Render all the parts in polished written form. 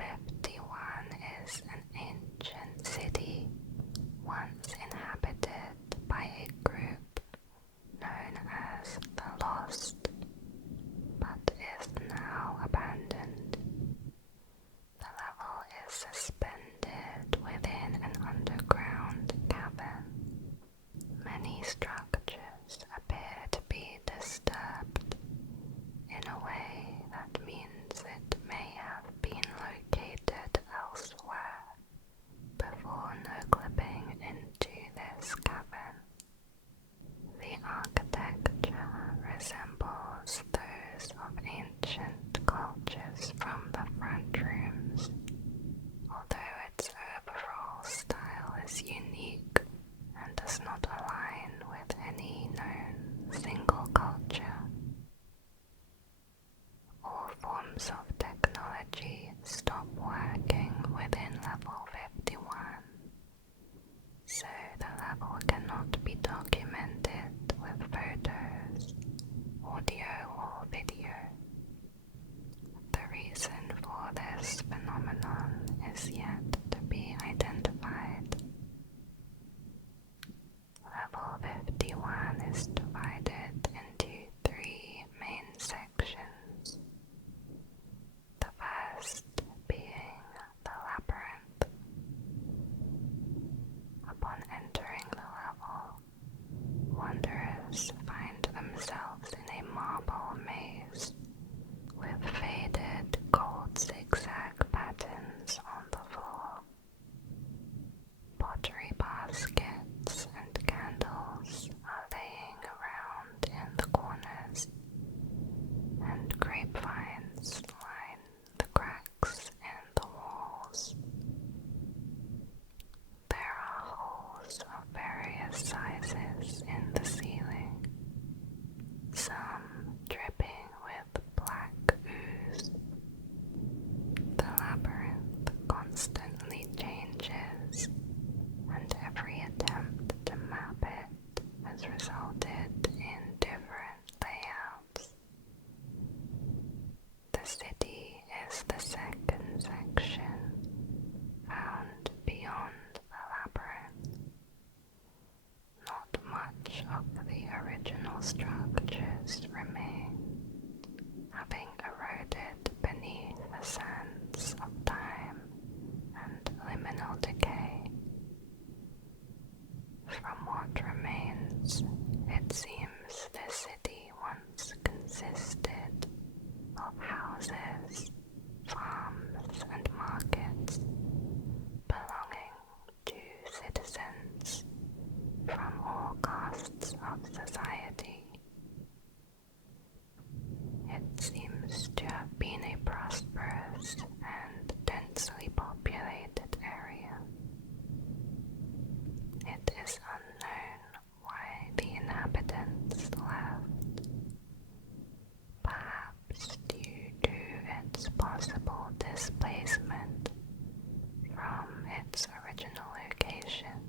51 is an ancient city once inhabited by a group known as the Lost, but is now abandoned. The level is suspended within an underground cavern. Many structures appear to be disturbed in a way that means it may have been located elsewhere before no-clipping into this cavern. The architecture resembles those of ancient cultures from the front rooms, although its overall style is unique and does not align with any known single culture. All forms of technology stop working within level 51, so the level cannot be documented with photos, audio or video. The reason for this phenomenon is yet to be identified. Level 51 is divided into 3 main sections. The first being the Labyrinth. Upon entering the level, wanderers find themselves in a marble maze with faded gold zigzag patterns on the floor. Pottery baskets and candles are laying around in the corners, and grapevines line the cracks in the walls. There are holes of various sizes in the ceiling, some dripping with black ooze. The labyrinth constantly changes, and every attempt to map it has resulted in different layouts. The city is the second section, found beyond the labyrinth. Not much of the original structures remain, having eroded beneath the sands of time and liminal decay. From what remains, it seems the city once consisted of houses, farms, and markets belonging to citizens from all castes of society. It seems to have been a prosperous and densely populated area. It is unknown why the inhabitants left, perhaps due to its possible displacement from its original location.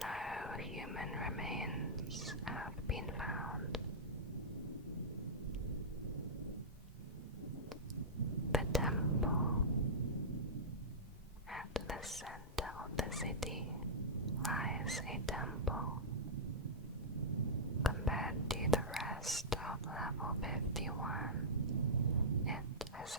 No human remains have been found. The temple. At the center of the city lies a temple. Compared to the rest of level 51, it has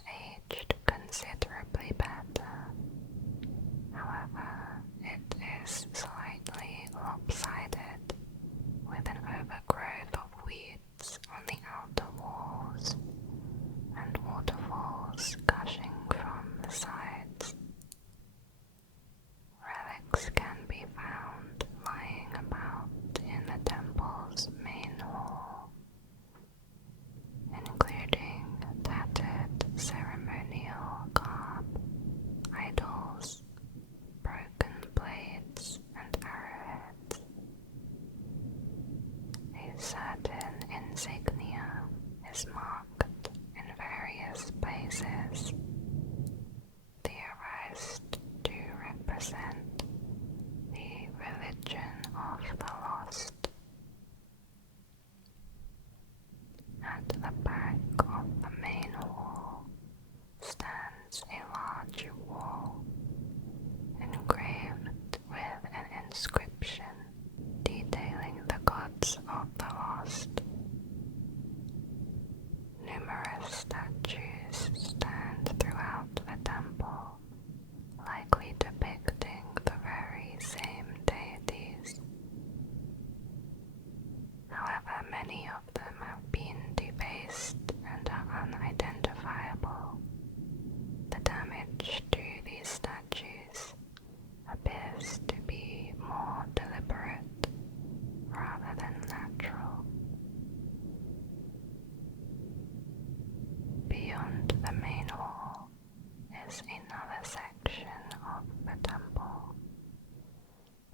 is another section of the temple,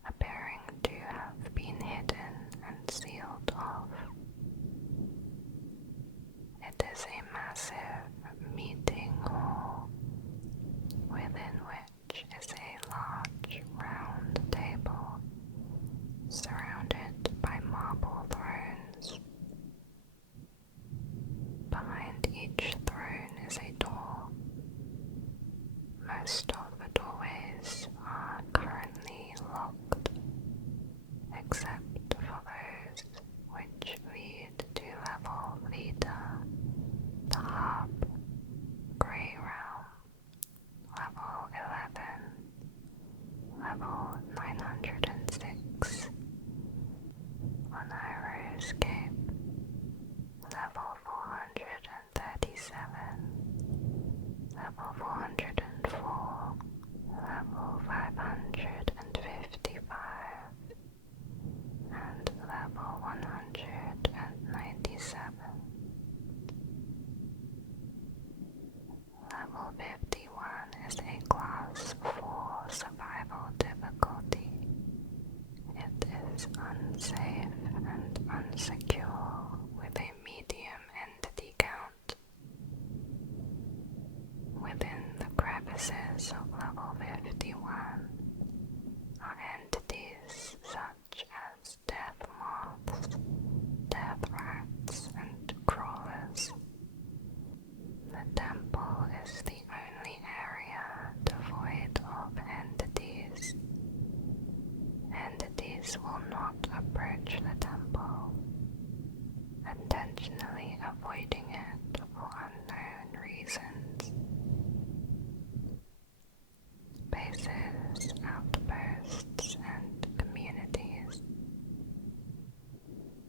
appearing to have been hidden and sealed off. It is a massive meeting hall, within which is a large round table surrounded by marble thrones. Behind each throne is a door. Most of the doorways are currently locked, except for those which lead to level leader, the Hub, Grey Realm, level 11, level 906, Oneiro's Cape, level 437, level 404, level 555, and level 197. Level 51 is a class 4 survival difficulty. It is unsafe and unsecure with a medium entity count. Within the crevices of level 51 are entities such as death moths, death rats, and crawlers. The temple is the only area devoid of entities. Entities will not approach the temple, intentionally avoiding it for unknown reasons. Bases, outposts, and communities.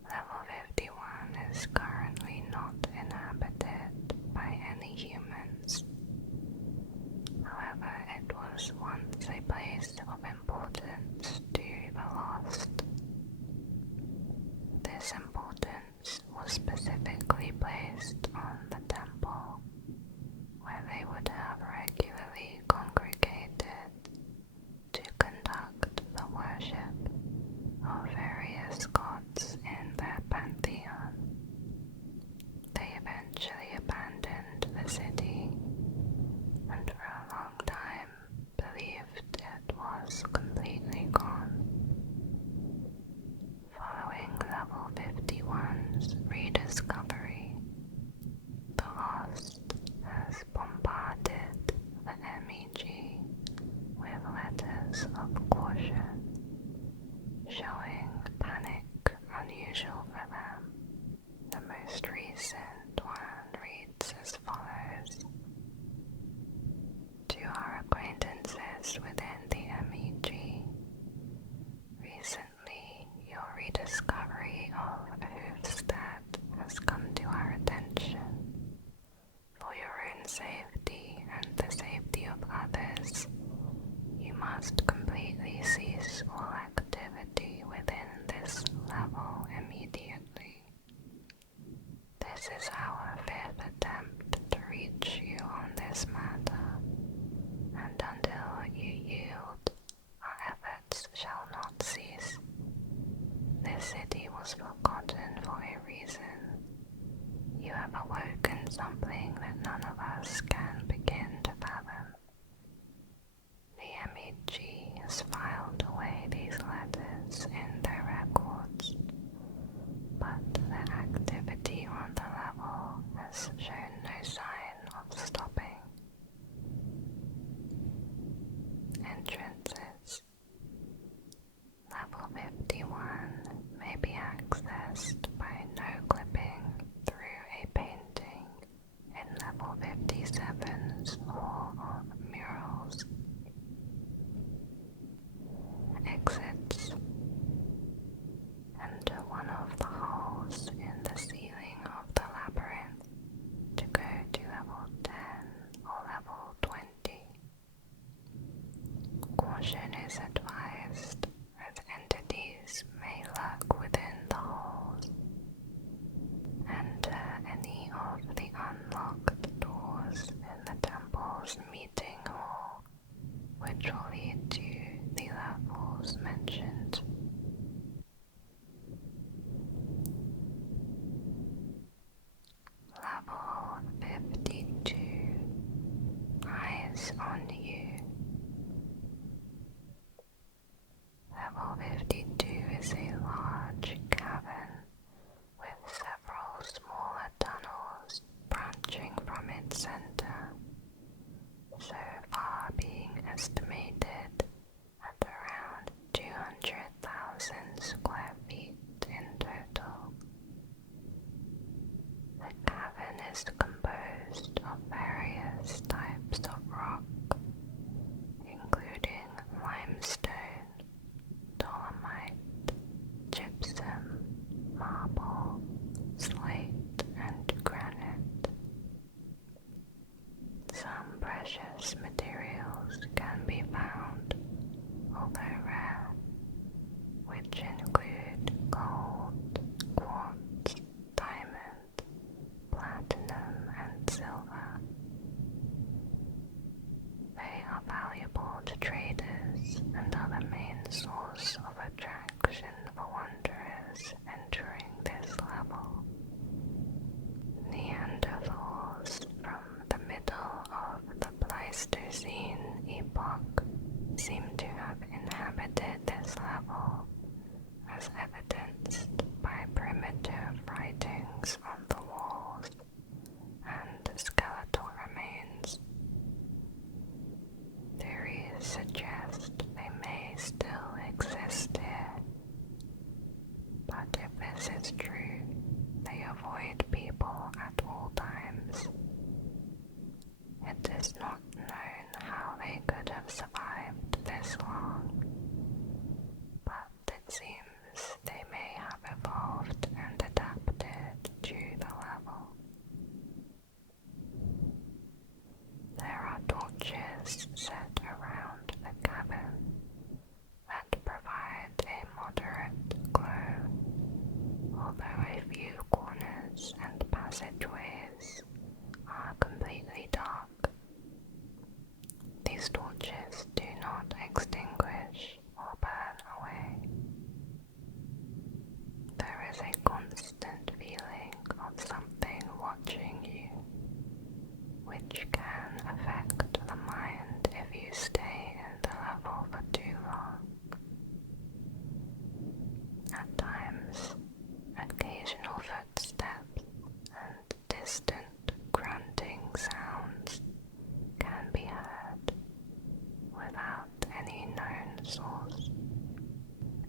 Level 51 is currently not inhabited by any humans. However, it was once a place of importance to the lost. This importance was specifically placed on the temple, where they would have regularly congregated to conduct the worship of various gods in their pantheon. They eventually abandoned the city, and for a long time believed it was completely gone. Following level 51's rediscovery, the Lost has bombarded the MEG with letters of caution, showing panic unusual for them. The most recent one reads as follows: To our acquaintances within the MEG, recently your rediscovery of Hoofstad has come to our attention. For your own safety and the safety of others, you must completely cease all activity within this level immediately. This is our fifth attempt to reach you on this matter, and until you yield, our efforts shall not cease. This city was forgotten for a reason. You have awoken something that none of us can begin to fathom. The MEG has filed away these letters in their records, but their activity on the level center, so far being estimated at around 200,000 square feet in total. The cavern is composed of various types of rock, including limestone, dolomite, gypsum, marble, slate, and granite. Some precious materials can be found, although rare, which include gold, quartz, diamond, platinum, and silver. They are valuable to traders and are the main source of attraction for wanderers entering this level. Neanderthals from the middle of the Pleistocene epoch seem to have inhabited this level, as evidenced by primitive writings on the walls and skeletal remains. Theories suggest they may still exist here, but if this is true, they avoid people at all times. It is not known how they could have survived this long, but it seems they may have evolved and adapted to the level. There are torches set around the cabin that provide a moderate glow, although a few corners and passageways are completely dark. These torches do not extinguish or burn away. There is a constant feeling of something watching you, which can affect the mind if you stay in the level for too long. At times, occasional footsteps and distant grunting sounds can be heard without any known source.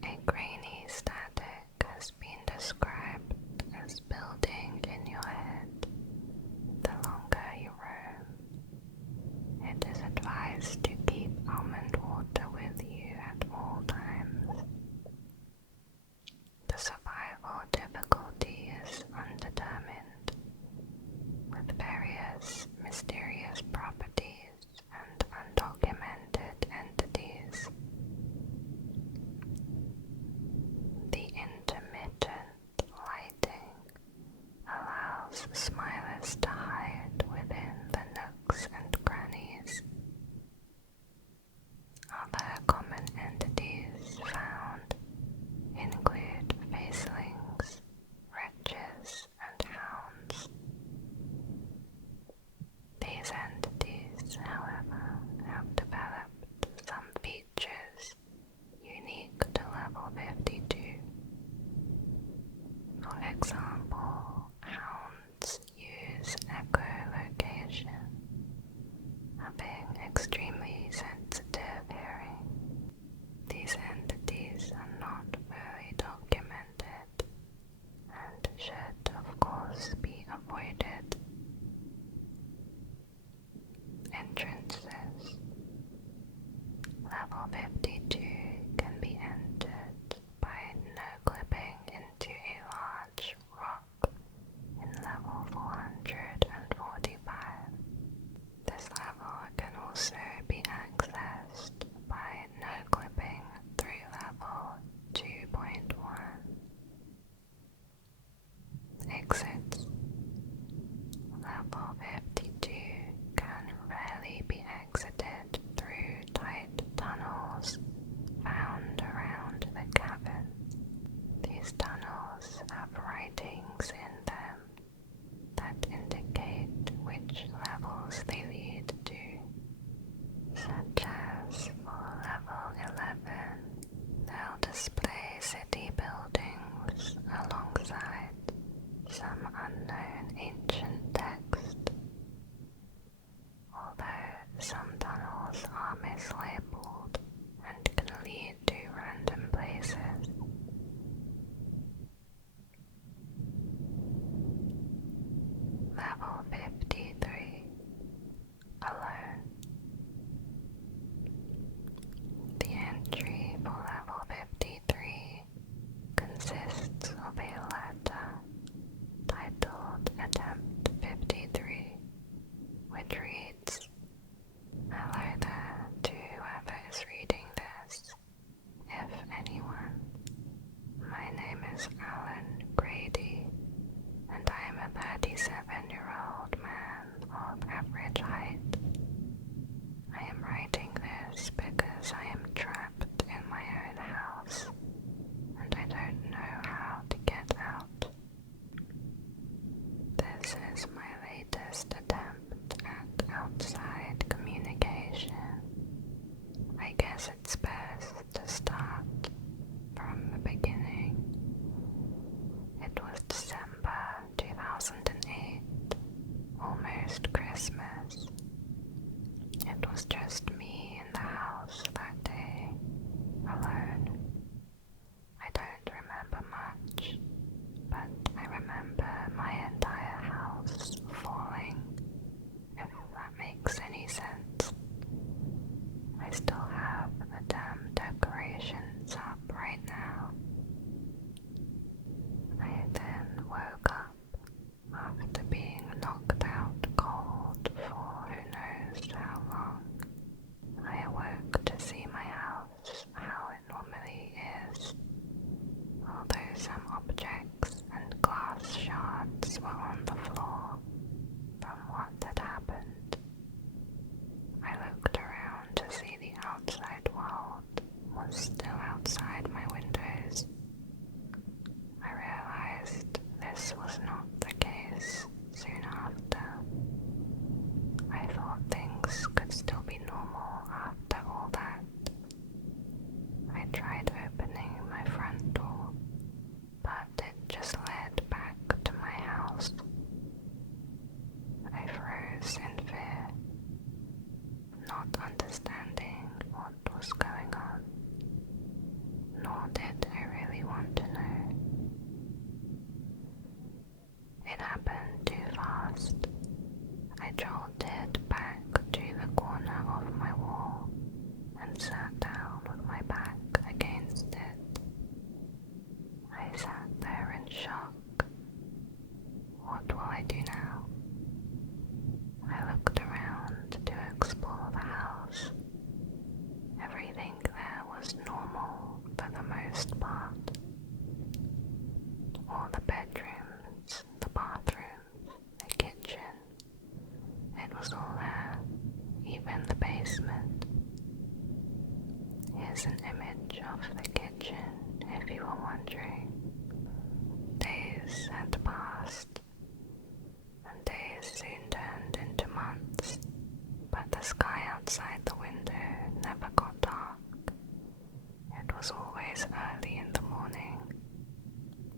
A grainy static has been described as building in your head the longer you roam. It is advised to keep almond water with you at all times. The survival difficulty is undetermined, with various mysterious properties and undocumented entities. The intermittent lighting allows smilers to hide within the nooks and crannies. Other common entities found include facelings, wretches, and hounds. These entities, however, have developed some features unique to level 52. For example, hounds use echolocation, having extremely sensitive hearing. These entities are not fully documented and should, of course, be avoided. Entrances. Level 52 can be entered by no-clipping into a large rock in level 445. This level can also be accessed by no-clipping through level 2.1. Exits. Level 52 can rarely be it reads, "Hello there to whoever is reading this, if anyone. My name is Alan Grady, and I am a 37-year-old man of average height. I am writing this because I am trapped in my own house, and I don't know how to get out. This is my latest attempt at outside communication. I guess it's best to start from the beginning. It was December 2008, almost Christmas. It was just me in the house that day, alone. I don't remember much, but I remember my entire house falling, if that makes any sense. I still have the damn decorations up right now. I then woke up after being knocked out cold for who knows how long. I awoke to see my house how it normally is, although some objects and glass shards were on the floor from what had happened. I looked around to see the outside world was still outside my windows. I realized this was not the case soon after. I thought things could still be normal after all that. I tried opening my front door, but it just led back to my house. I froze in fear, not understanding what was going on, nor did I really want to know. It happened too fast. I jolted back to the corner of my wall and sat down with my back against it. I sat there in shock. What will I do now? I looked around to explore the house. Everything there was normal for the most part. All the bedrooms, the bathroom, the kitchen. It was all there, even the basement. Here's an image of the kitchen, if you were wondering. Days had passed, and days soon turned into months, but the sky outside the window never got dark. It was always early in the morning,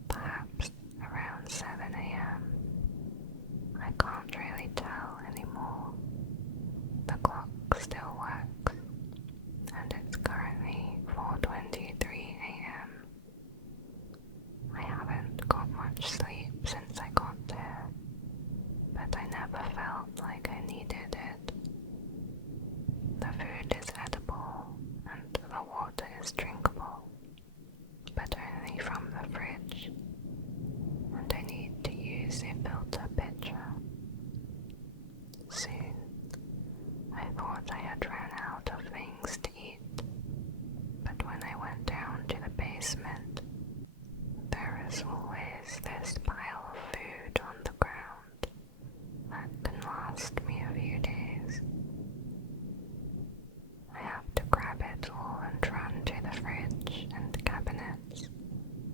perhaps around 7 a.m. I can't really tell anymore. The clock still works, and it's currently 4:23 a.m. I haven't got much sleep since I got there, but I never felt like I needed it. The food is edible, and the water is drinkable, but only from the fridge, and I need to use a filter pitcher. Soon, I thought I had run out of things to eat, but when I went down to the basement, there is always this pile of food on the ground that can last me a few days. I have to grab it all and run to the fridge and cabinets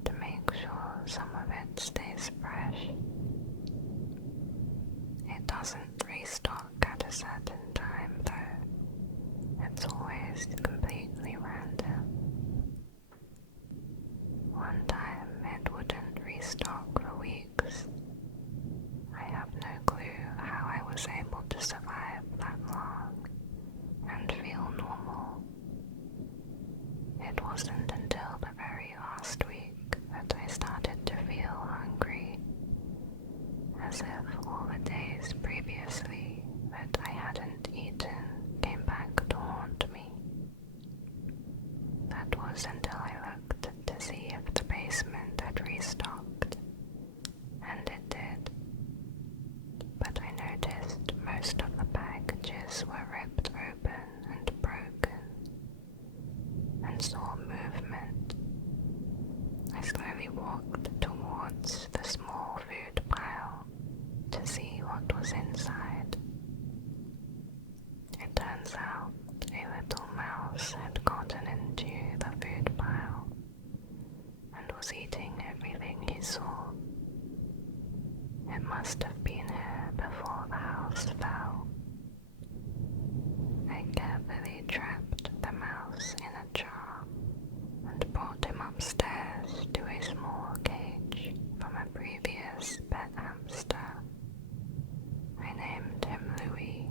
to make sure some of it stays fresh. It doesn't restock at a certain time though. It's always completely random. One time it wouldn't restock for weeks. I have no clue how I was able to survive that long and feel normal. It wasn't until the very last week that I started to feel hungry, as if all the days previously that I hadn't eaten came back to haunt me. That was until I looked to see if the basement had restocked, and it did. But I noticed most of the bags doors were ripped open and broken, and saw movement. I slowly walked towards the small food pile to see what was inside. It turns out a little mouse had gotten into the food pile and was eating everything he saw. It must have been here before the house fell. I carefully trapped the mouse in a jar and brought him upstairs to a small cage from a previous pet hamster. I named him Louis,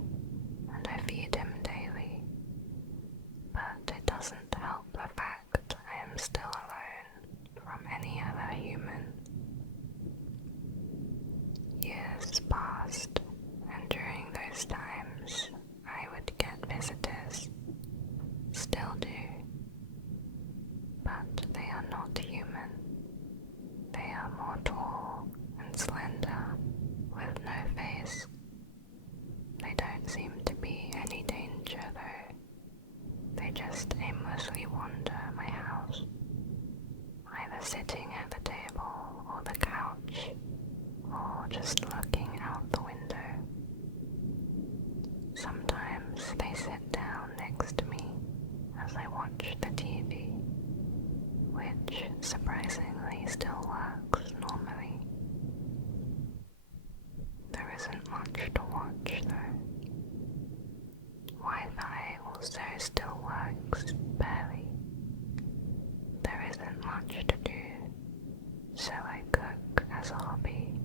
and I feed him daily, but it doesn't help the fact I am still alone from any other human. Years passed, and during those times I would get visitors. Still do. But they are not human. They are more tall and slender, with no face. They don't seem to be any danger though. They just aimlessly wander my house, either sitting at the table or the couch, or just looking out the window. Sometimes they sit down next to me as I watch the TV, which surprisingly still works normally. There isn't much to watch though. Wi-Fi also still works barely. There isn't much to do, so I cook as a hobby.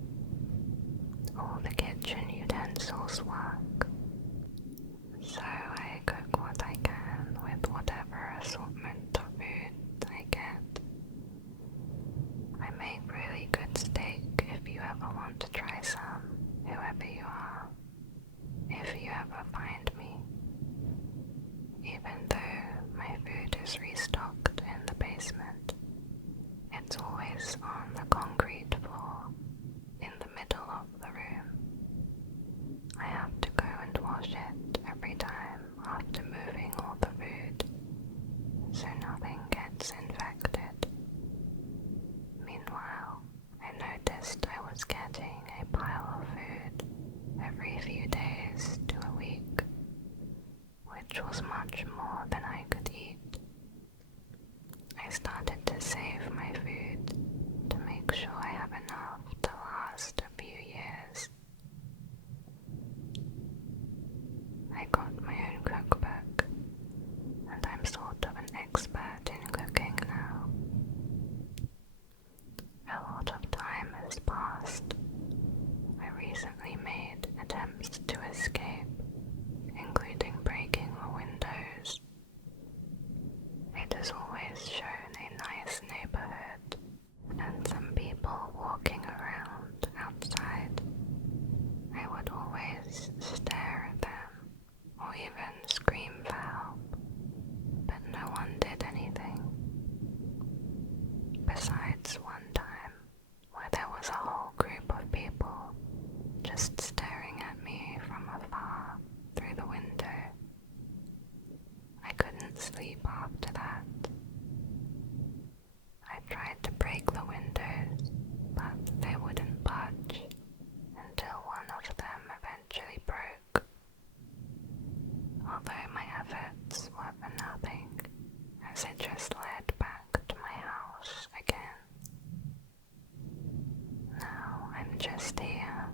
All the kitchen utensils work, so I cook what I can with whatever assortment of food I get. I make really good steak if you ever want to try some, whoever you are, if you ever find me. Even though my food is restocked in the basement, it's always on the concrete floor in the middle of the room. I have to go and wash it every time after moving all the food, so nothing gets infected. Meanwhile, I noticed I was getting a pile of food every few days to a week, which was much more than I could eat. I started to save my food to make sure I have enough to last a few years. I got my own cookbook, and I'm sort of an expert in cooking now. A lot of time has passed. I recently made attempts to escape, including breaking the windows. It has always shown a nice neighborhood, and some people walking around outside. I would always stare at them, or even scream for help, but no one did anything. Besides one time, where there was a whole group of people just staring at me from afar through the window. I couldn't sleep after that. I tried to break the windows, but they wouldn't budge until one of them eventually broke. Although my efforts were for nothing, as it just led back to my house again. Now I'm just here.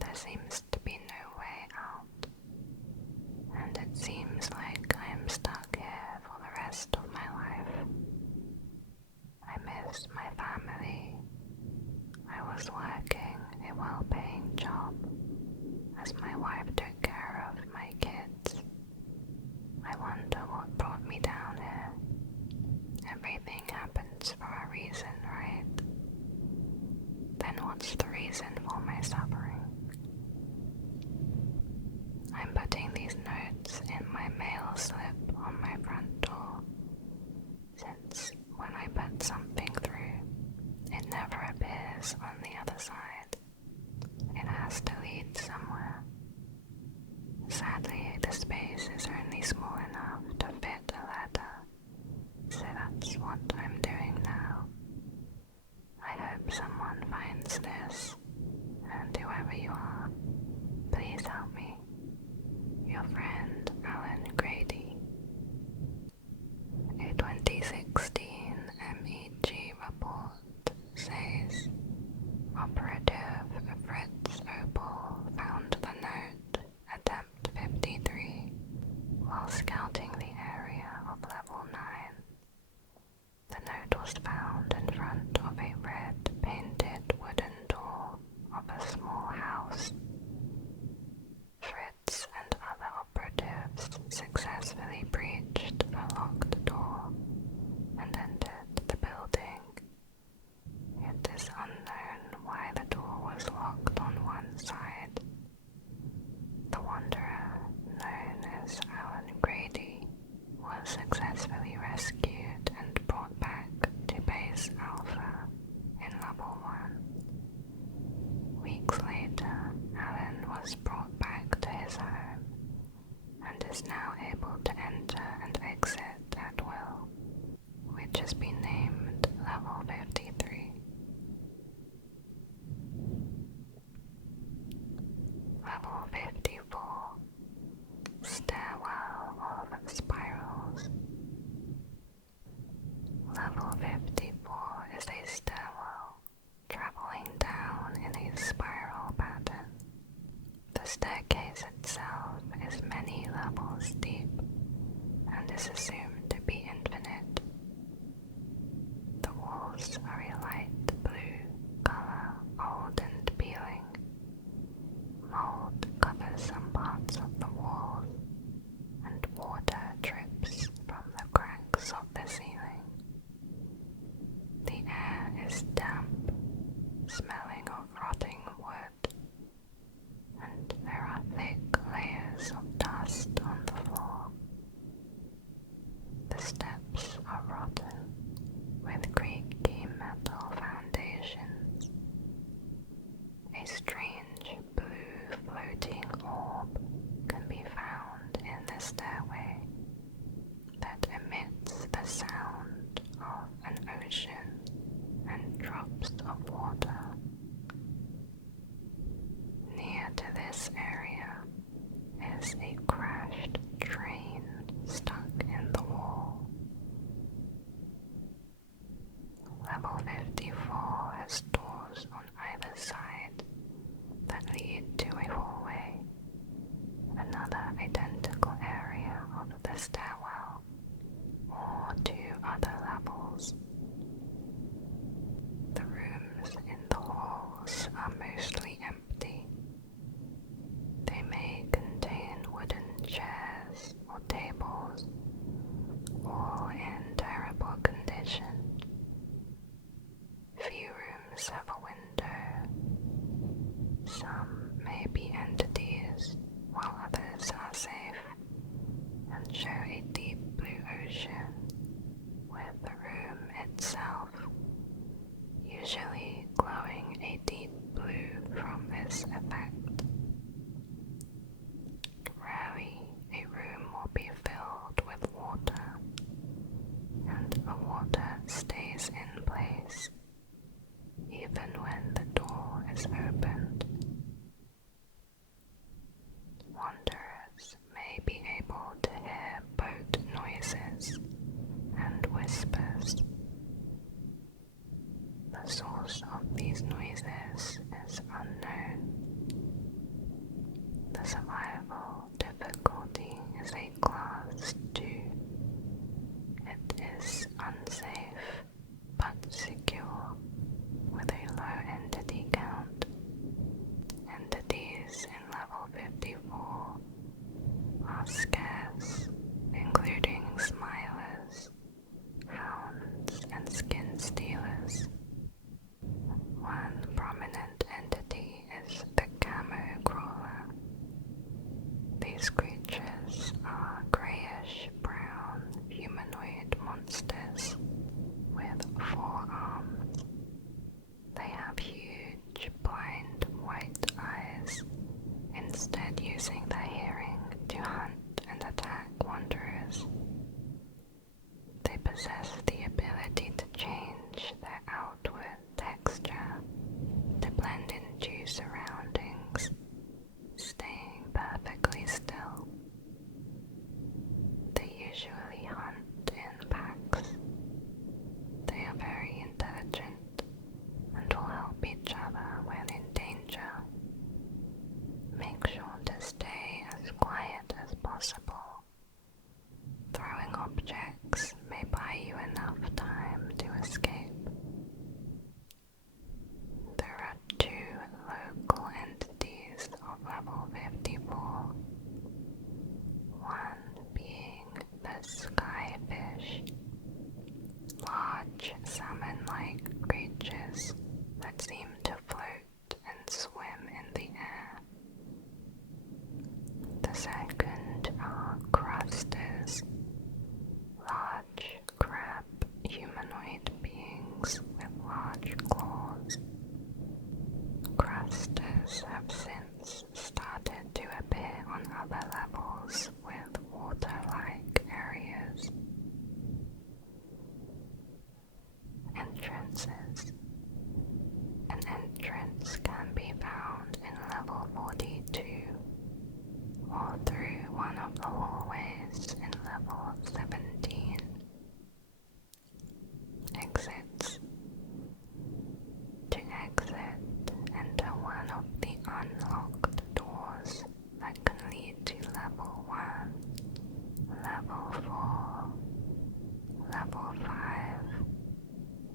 There seems to be no way out, and it seems like I am stuck here for the rest of my life. I miss my family. I was working a well-paying job as my wife took care of my kids. I wonder what brought me down here. Everything happens for a reason, right? Then what's the reason for my suffering? I'm putting these notes in my mail slip on my front door, since when I put something through, it never appears on the other side. It has to lead somewhere. Sadly, your friend Alan Grady. A 2016 MEG report says Operative Fritz Opel found the note, attempt 53, while scouting the area of level 9. The note was found in front of a red painted wooden door of a small house. Fritz and other operatives successfully breached the locked door and entered the building. It is unknown why the door was locked on one side. The Wanderer, known as Alan Grady, was successfully rescued and brought back to Base Alpha in Level 1. Weeks later, Alan was brought back to his home and is now able to enter and exit at will, which has been named Level 53. Level 54. Stairwell of Spirals. Level 54 is a stairwell traveling down in a spiral pattern. The staircase itself is many levels deep and is assumed to be infinite. The walls are a light blue color, old and peeling. Mold covers some parts of the walls, and water drips from the cracks of the ceiling. The air is damp, smelling of rotting wood, and there are thick layers of dust on the floor. The steps are rotten, with creaky metal foundations. A strange blue floating orb can be found in the stairway that emits the sound of an ocean and drops of water. Near to this area is a crashed train stuck in the wall. Level 54 has doors on either side that lead to a hallway, another identical area of the stairwell, or two other levels. The rooms in the halls are mostly empty. They may contain wooden chairs or tables, all in terrible condition. Few rooms have a window. Some may be entities, while others are safe, and show a deep blue ocean, with the room itself usually glowing a deep blue from this effect. Rarely a room will be filled with water, and the water stays in place even when the door is opened. Wanderers may be able to hear boat noises and whispers. The source of these noises is unknown. The survival difficulty is a class 2. It is unsafe but secure, with a low entity count. Entities in level 54 are scarce, including smilers, hounds, and skin stealers. One prominent entity is the camo crawler. These creatures are grayish-brown humanoid monsters with 4 arms. They have huge, blind, white eyes, instead using their hearing to hunt and attack wanderers. They possess the ability to change their outward texture to blend into surroundings, staying perfectly still. second are crusters, large crab humanoid beings with large claws. Crusters have since started to appear on other levels with water-like areas. Entrances. An entrance can be found in level 42 or through one of the hallways in level 17. Exits. To exit, enter one of the unlocked doors that can lead to level 1, level 4, level 5,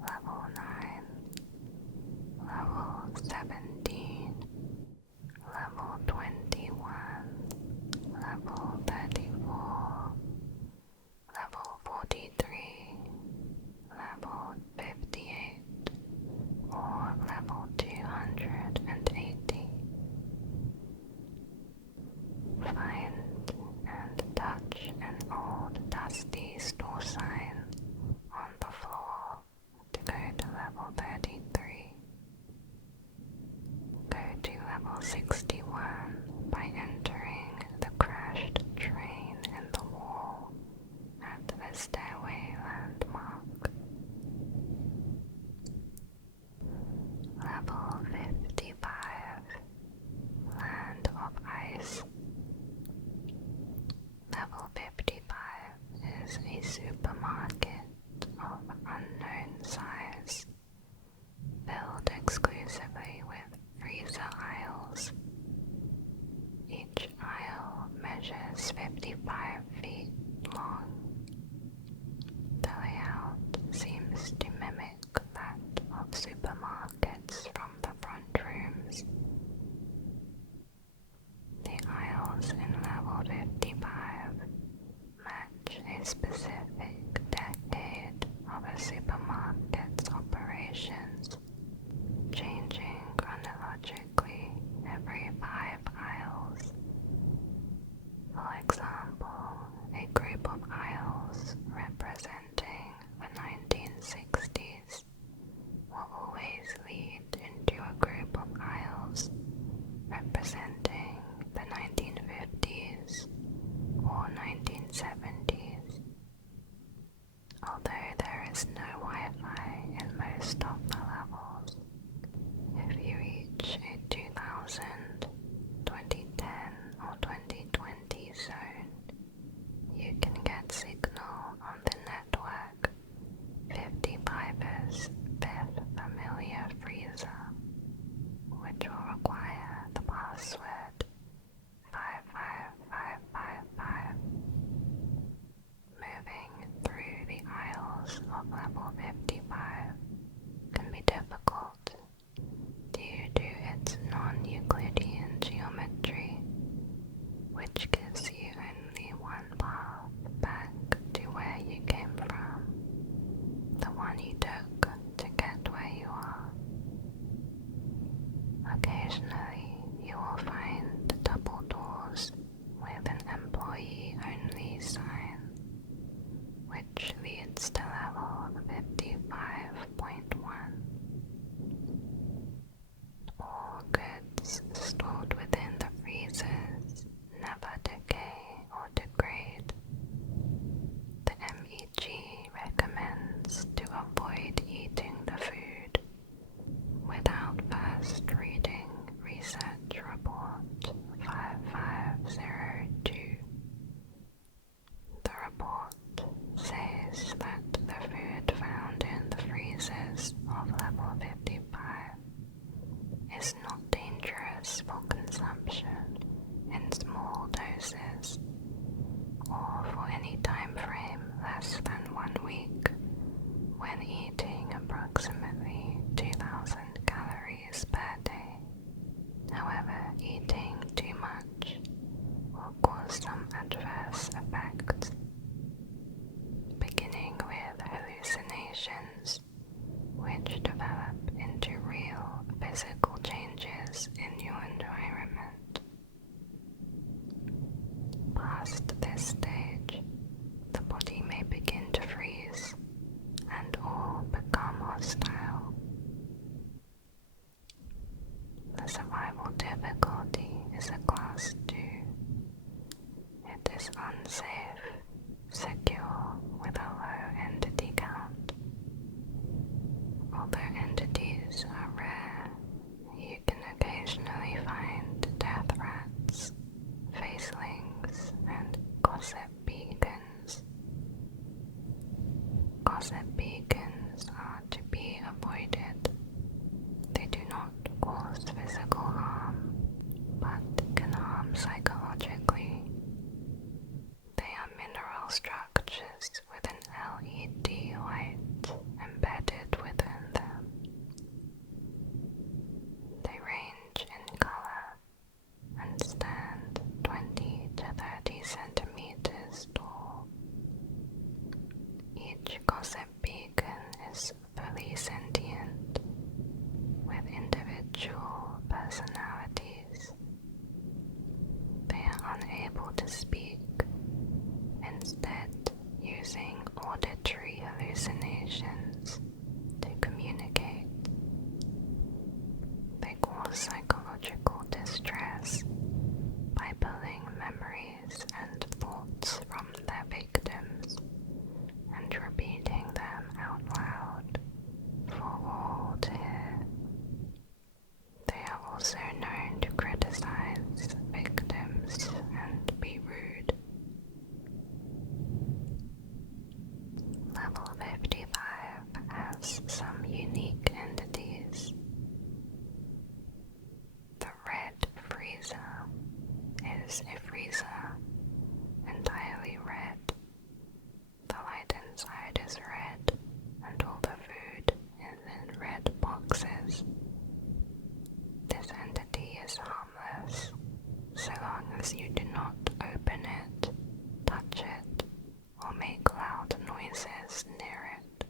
level 9, level 17, level 21, level 34, level 43, level 58, or level 280. Find and touch an old dusty store sign on the floor to go to level 33. Go to level 61 by entering the crashed train in the wall at the stairway landmark. Level 55, Land of Ice. Level 55 is a supermarket of unknown size, filled exclusively with freezer aisles. Each aisle measures 55 feet long. The layout seems to mimic that of supermarkets from the front rooms. The aisles in level 55 match a specific decade of a supermarket's operations, changing chronologically every 5 aisles. For example, a group of aisles representing the 1960s will always lead into a group of aisles representing the 1950s or 1970s. Although there is no Wi-Fi in most of the levels, if you reach a 2000, 2010 or 2020 zone, you can get signal on the network 55's fifth familiar freezer, which will require the password 55555. Moving through the aisles of level 55 can be difficult due to its non-Euclidean geometry, which gives you only one path back to where you came from, the one you took to get where you are. Occasionally, you will find double doors with an employee-only sign, which leads to level 55.1. All goods stored within the freezers never decay or degrade. The MEG recommends to avoid eating the food without first reading Research Report 5502. The report says that the food found in the freezers of level 55 is not dangerous for consumption in small doses or for any time frame less than 1 week when eating approximately 2,000 calories per day. However, eating too much will cause some adverse effects, beginning with hallucinations, which develop into real physical changes in your environment. gossip beacons. Gossip beacons are to be avoided. They do not cause physical harm, but can harm psychologically. They are mineral structures with an LED light embedded within them. They range in color and stand 20 to 30 centimeters tall. Each gossip beacon is fully sentient, with individual personalities. They are unable to speak, instead using auditory hallucinations to communicate. They cause psychological distress by pulling memories and thoughts from their victims and repeating them out loud for all to hear. They are also known to criticize victims and be rude. Level 55 has some unique entities. The red freezer is a freezer entirely red. The light inside is red, and all the food is in red boxes. This entity is harmless, so long as you do not open it, touch it, or make loud noises near it.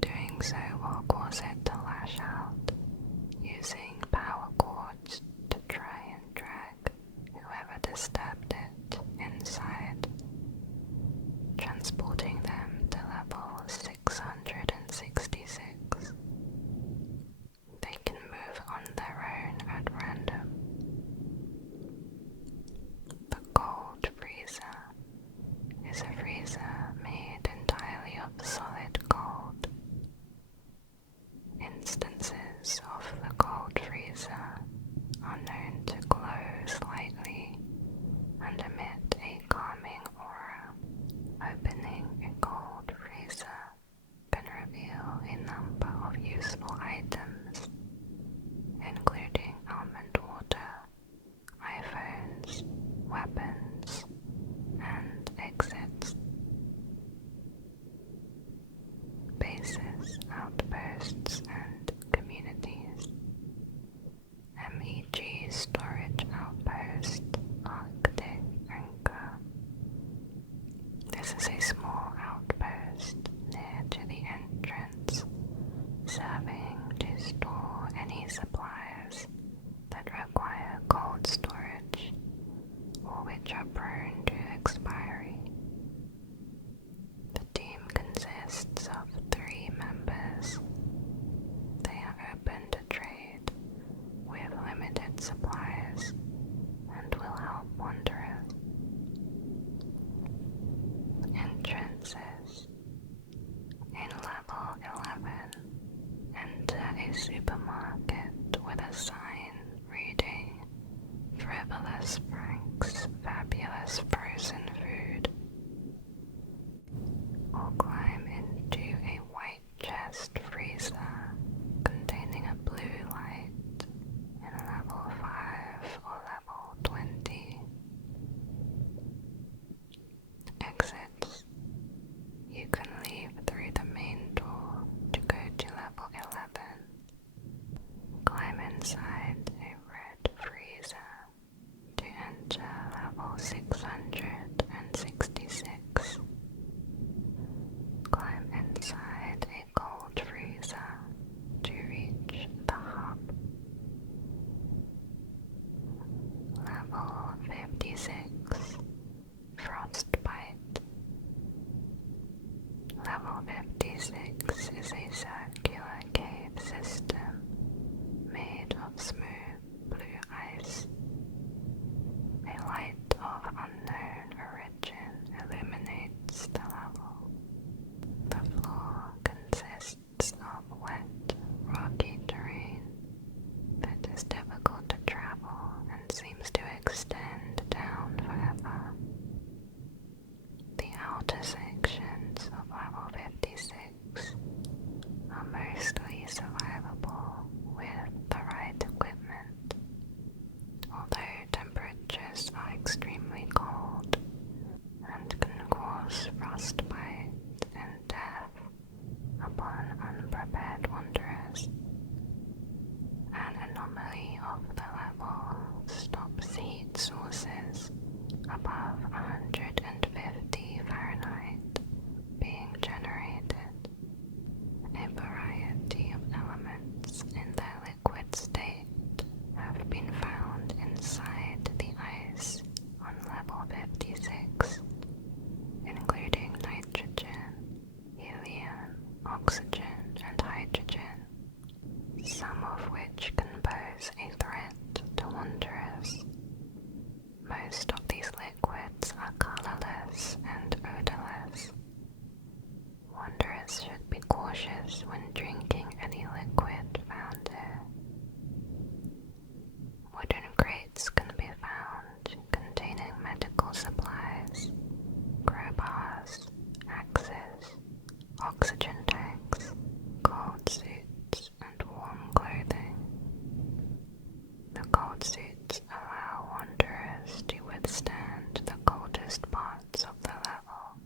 Doing so will cause it to lash out, using power cords to try and drag whoever disturbed it inside, transporting them to level 666. They can move on their own at random. The gold freezer is a freezer made entirely of solid gold. Instances of the gold freezer are known to glow slightly and emit a calming aura. Opening a gold freezer can reveal a number of useful items, including almond water, iPhones, weapons, and exits. Bases, outposts, and communities. MEG Storage Outpost, Arctic Anchor. This is a small outpost near to the entrance, serving to store any supplies that require cold storage or which are prone to expiry. The team consists of 3 members. They are open to trade with limited supplies and will help wanderers. Entrances. In level 11, enter a supermarket with a sign reading "Frivolous Frank's Fabulous Price." Most of these liquids are colorless and odorless. Wanderers should be cautious when drinking any liquid found here. Wooden crates can be found containing medical supplies, crowbars, axes, oxygen tanks, cold suits, and warm clothing. The cold suits allow wanderers to withstand the coldest parts of the level,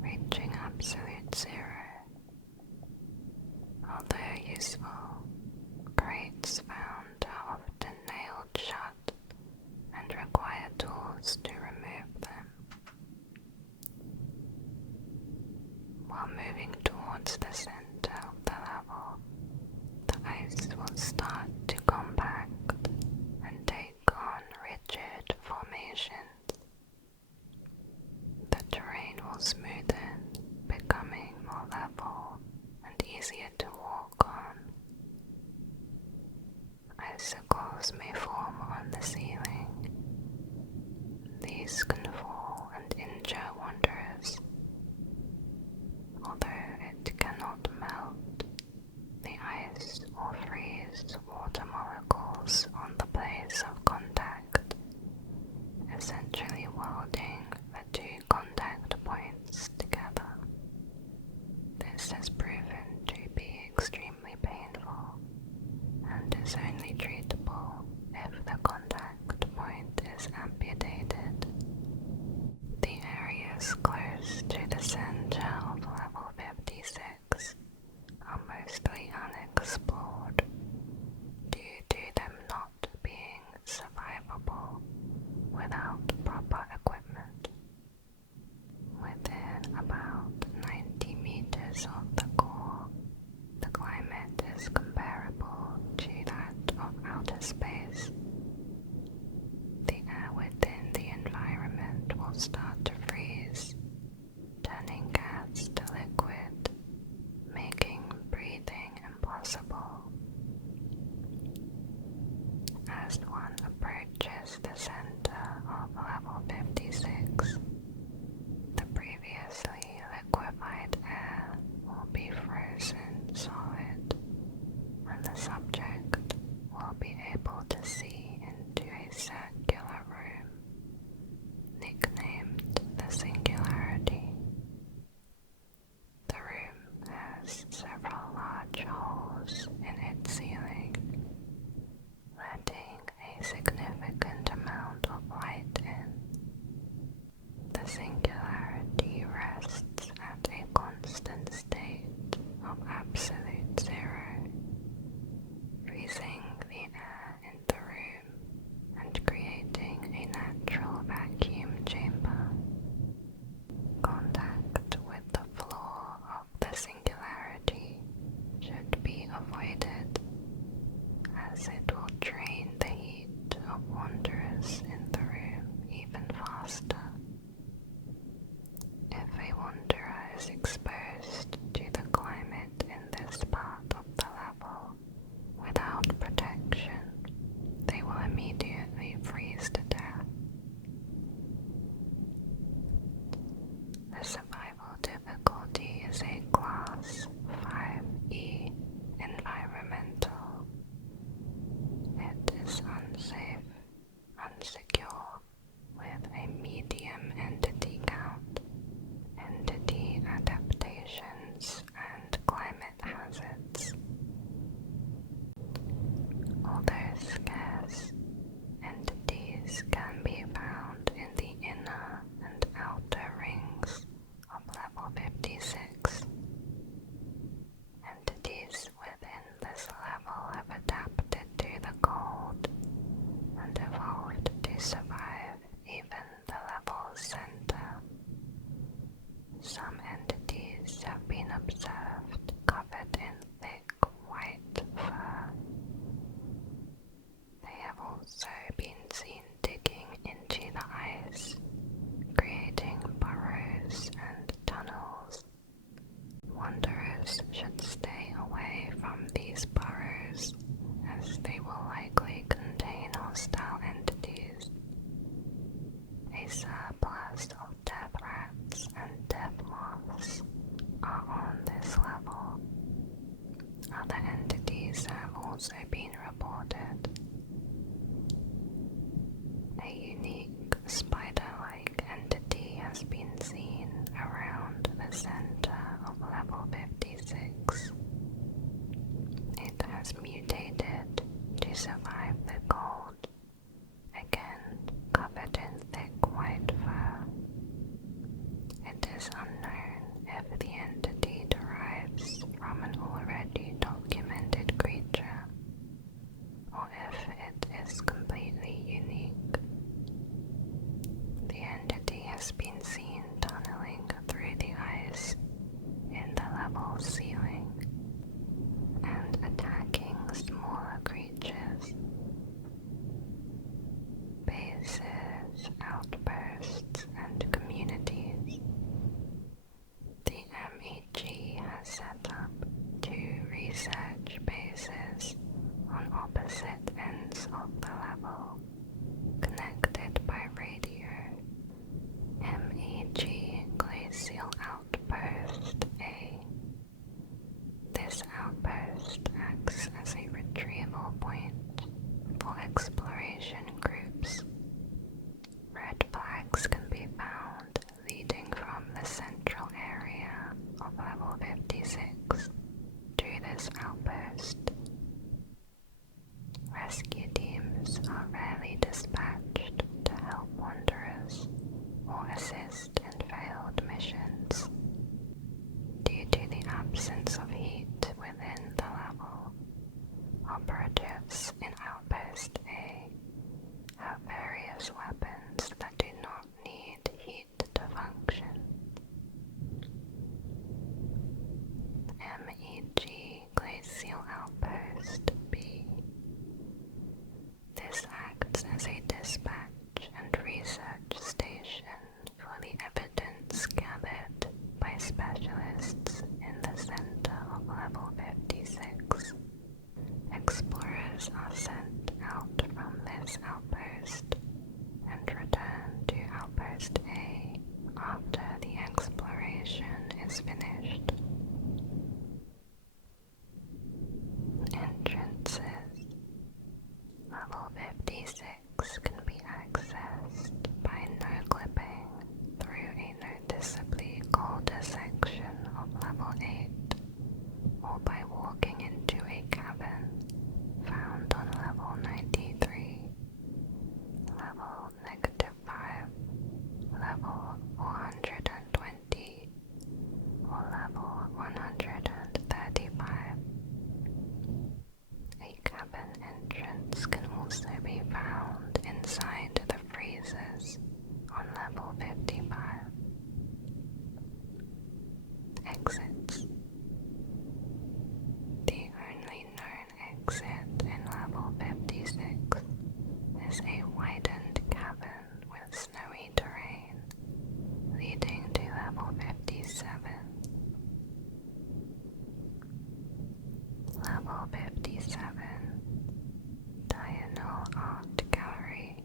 reaching absolute zero. Although useful, crates found are often nailed shut and require tools to remove them. While moving towards the center of the level, the ice will start to compact and take on rigid formations. The terrain will smoothen, becoming more level and easier to walk on. Icicles may form on the ceiling. These can fall and injure wanderers. Although it cannot melt, the ice will freeze water molecules on the place of contact, essentially welding the two contact points together. This has proven to be extremely painful and is only treatable if the contact point is amputated, surplus of death rats and death moths are on this level. Other entities have also been reported. A unique spider-like entity has been seen around the center of level 56. It has mutated to survive the cold, again covered in thick white fur. It is unknown if the entity derives from an already documented creature, or if it is completely unique. The entity has been seen tunneling through the ice in the level ceiling and attacking smaller creatures. Bases, outposts, and communities. The MEG has set up 2 research bases on opposite ends of the level, connected by radio. MEG Glacial Outpost A. This outpost acts as a retrieval point for exploration groups. Red flags can be found leading from the central area of level 56 to this outpost. Rescue teams are rarely dispatched to help wanderers or assist in failed missions. Due to the absence of heat within the level, operatives in Outpost A have various weapons that do not need heat to function. MEG Glacial Outpost B. This acts as a dispatch and research station for the evidence gathered by specialists in the center of level 56. Explorers are sent out from this outpost and return to Outpost A after the exploration is finished. Entrances. Level 56 can be accessed by no-clipping through a noticeably colder section of level 8, or by walking into a cabin found on level 93, level -5, level 420, or level 135. A cabin entrance can also be found inside the freezers on level 55. Exits. The only known exit in level 56 is a widened cabin with snowy terrain leading to level 57. Level 57, Diurnal Art Gallery.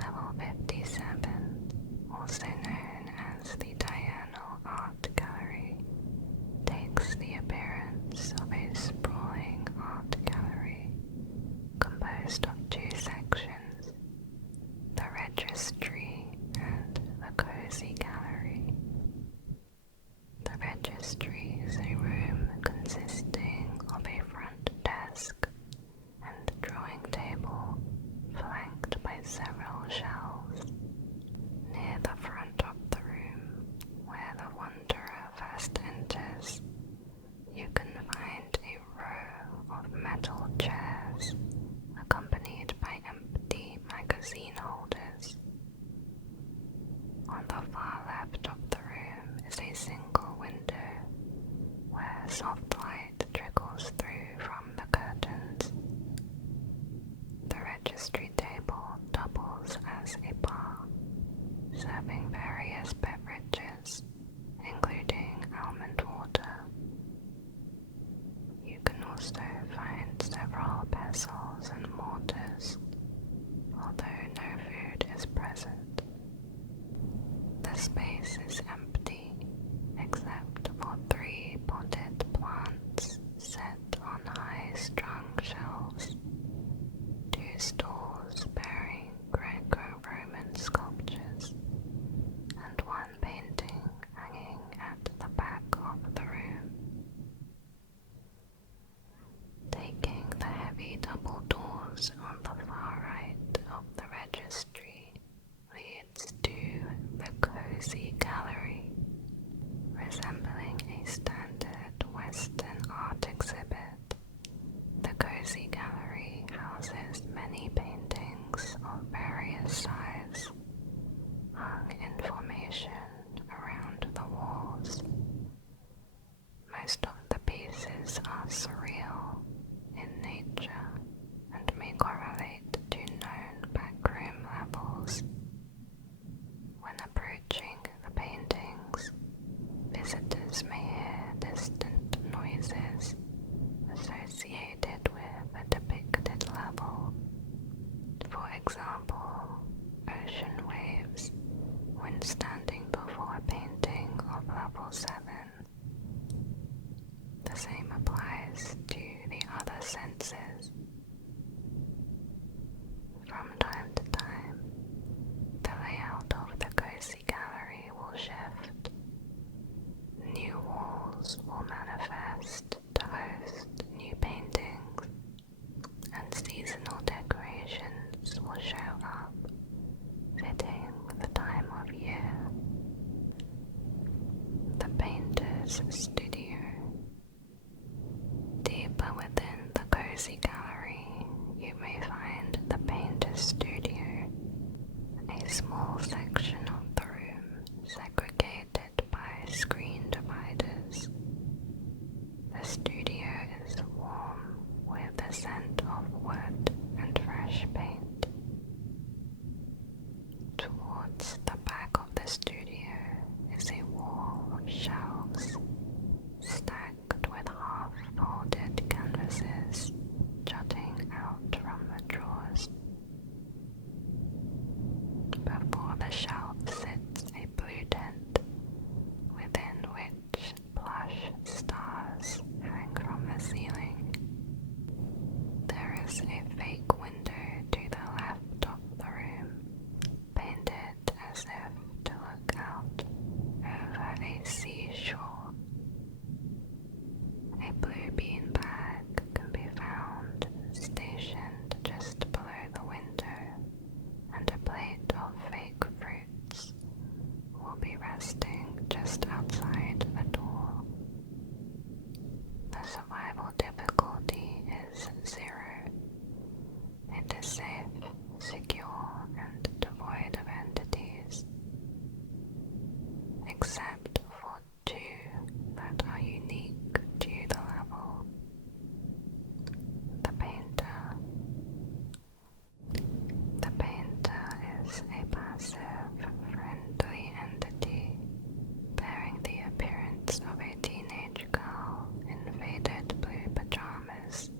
Level 57, also known as the Diurnal Art Gallery, takes the appearance of a sprawling art gallery composed of 2 sections, the Registry and the Cozy Gallery. The Registry is a room consisting of a front desk and drawing table flanked by several shelves. Near the front of the room, where the wanderer first enters, you can find a row of metal chairs accompanied by empty magazine holders. On the far left of the room is a single window where soft light trickles through from the curtains. The registry table doubles as a bar, serving various beverages, including almond water. You can also find several pestles and mortars, although no space is empty except for 3 potted plants set on high-strung shelves, 2 stools bearing Greco-Roman sculptures, and 1 painting hanging at the back of the room. Taking the heavy double doors on the far right of the registry leads to the Cozy Gallery, resembling a standard Western art exhibit. The Cozy Gallery houses many paintings of various size, hung in formation around the walls. Most of the pieces are surreal in nature and may correlate to known backroom levels. When approaching the paintings, visitors may hear distant noises associated with a depicted level. For example, ocean waves when standing before a painting of level 7. The same applies to the other senses. From time to time, the layout of the Cozy Gallery will shift. New walls will manifest to host new paintings, and seasonal decorations will show up, fitting the time of year. The Painter's Studio. Deeper within the Cozy Gallery, you may find the Painter's Studio, a small section of the room segregated by screen dividers. The studio is warm with the scent of wood and fresh paint. Towards the back of the studio is a wall of shelves stacked with half-folded canvases jutting out from the drawers. Before the shelf sits a blue tent, within which plush stars hang from the ceiling. There is a fake window to the left of the room, painted as if to look out over a seashore. A blue bean bag can be found stationed just below the window, and a plate of fake fruits will be resting just outside the door. The survival difficulty is 0. It is safe, secure, and devoid of entities, except for 2 that are unique to the level. The Painter. The Painter is a passive, friendly entity bearing the appearance of a teenage girl in faded blue pajamas.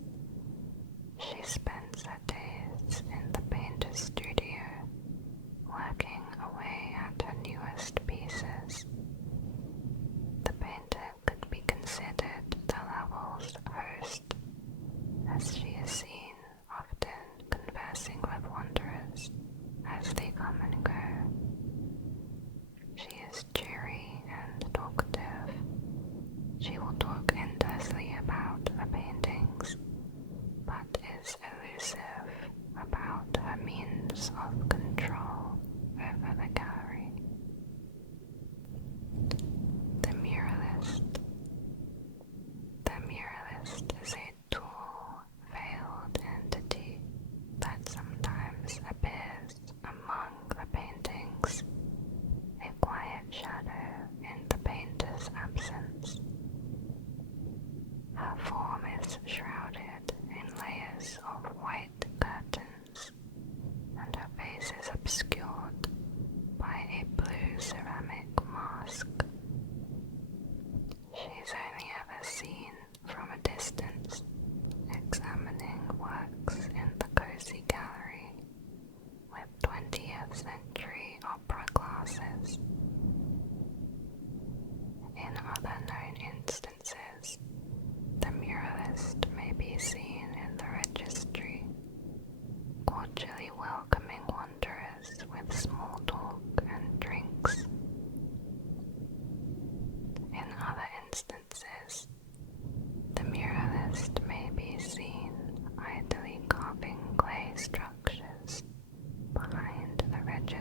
She spends her days in the Painter's Studio, working away at her newest pieces. The Painter could be considered the level's host, as she is seen often conversing with wanderers as they come and go. She is cheery and talkative. She will talk endlessly about the paintings, but is elusive about her means of control over the gallery. The Muralist. The Muralist is a tall, veiled entity that sometimes appears among the paintings, a quiet shadow in the painter's absence. Her form is shrouded in layers of white curtains, and her face is obscured by a blue ceramic mask. She is only ever seen from a distance, examining works in the Cozy Gallery with 20th century opera glasses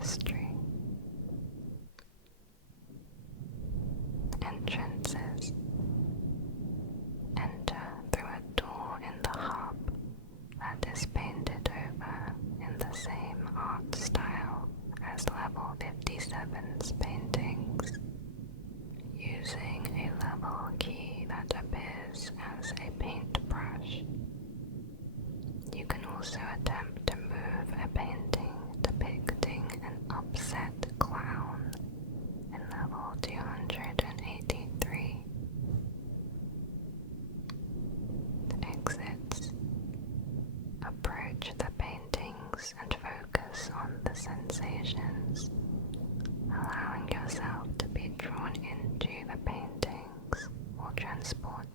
history. Entrances. Enter through a door in the hub that is painted over in the same art style as level 57's paintings, using a level key that appears as a paintbrush. You can also attempt to move a painting depicting an upset clown in level 283. Exits. Approach the paintings and focus on the sensations, allowing yourself to be drawn into the paintings or transported